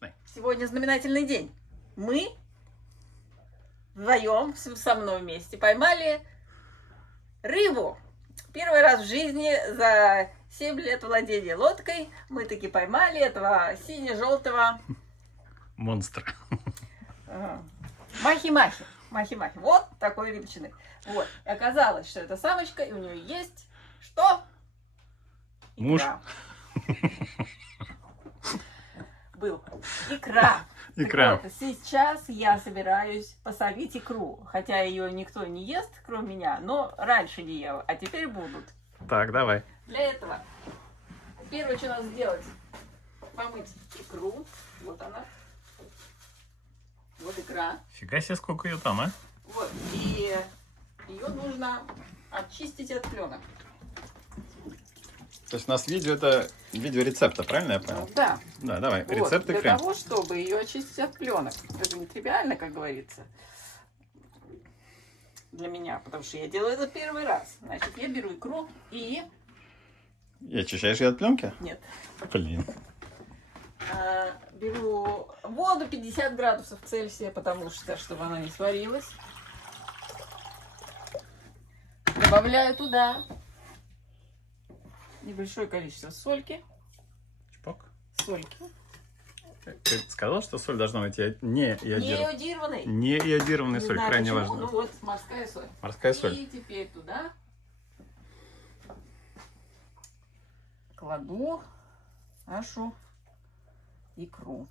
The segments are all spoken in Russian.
Начинай. Сегодня знаменательный день. Мы вдвоем со мной вместе поймали рыбу. Первый раз в жизни за 7 лет владения лодкой мы таки поймали этого сине-желтого Монстр. махи-махи. Махи-махи. Вот такой величины. Вот. И оказалось, что это самочка, и у нее есть что? Муж. Был. Икра. Икра. Так вот, сейчас я собираюсь посолить икру. Хотя ее никто не ест, кроме меня, но раньше не ел, а теперь будут. Так, давай. Для этого первое, что надо сделать, помыть икру. Вот она. Вот икра. Фига себе, сколько ее там, а? Вот. И ее нужно очистить от пленок. То есть у нас видео это видео рецепта, правильно я понял? Да. Да, давай. Вот, Рецепт для икры. того, чтобы ее очистить от пленок. Это не тривиально, как говорится. Для меня, потому что я делаю это первый раз. Значит, я беру икру и... И очищаешь ее от пленки? Нет. Блин. Беру воду 50 градусов Цельсия, потому что, чтобы она не сварилась. Добавляю туда небольшое количество сольки. Чпок. Сольки. Ты сказал, что соль должна быть не иодированной? Неиодированной. Не иодированная Не соль, знаю крайне почему, важно. ну вот морская соль. Морская соль. И теперь туда кладу нашу икру.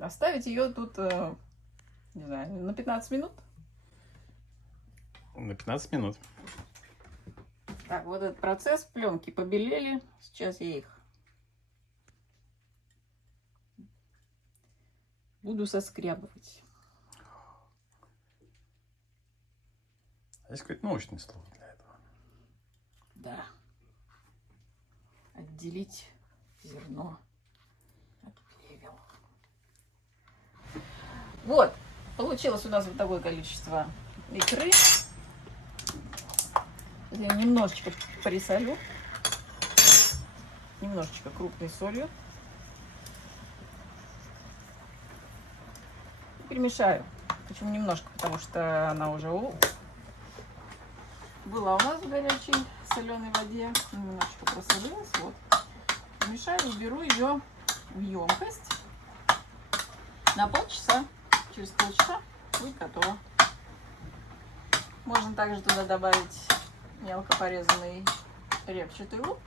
Оставить ее тут, не знаю, на 15 минут. На 15 минут. Так, вот этот процесс, пленки побелели. Сейчас я их буду соскрябывать. Есть какое-то научное слово для этого? Да. Отделить зерно от плевел. Вот. Получилось у нас вот такое количество икры. Я немножечко присолю. Немножечко крупной солью. Перемешаю. Почему немножко? Потому что она уже была у нас в горячей соленой воде. Немножечко просолилась. Вот. Мешаю и беру ее в емкость. На полчаса. Через полчаса будет готово. Можно также туда добавить мелко порезанный репчатый лук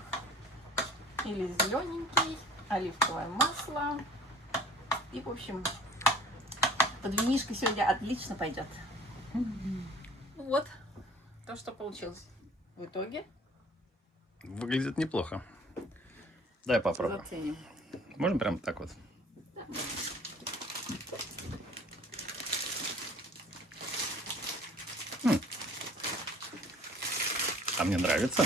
или зелененький, оливковое масло. И, в общем, под винишко сегодня отлично пойдет. Вот то, что получилось в итоге. Выглядит неплохо. Дай попробуем. Заценим. Можем прям так вот? А мне нравится.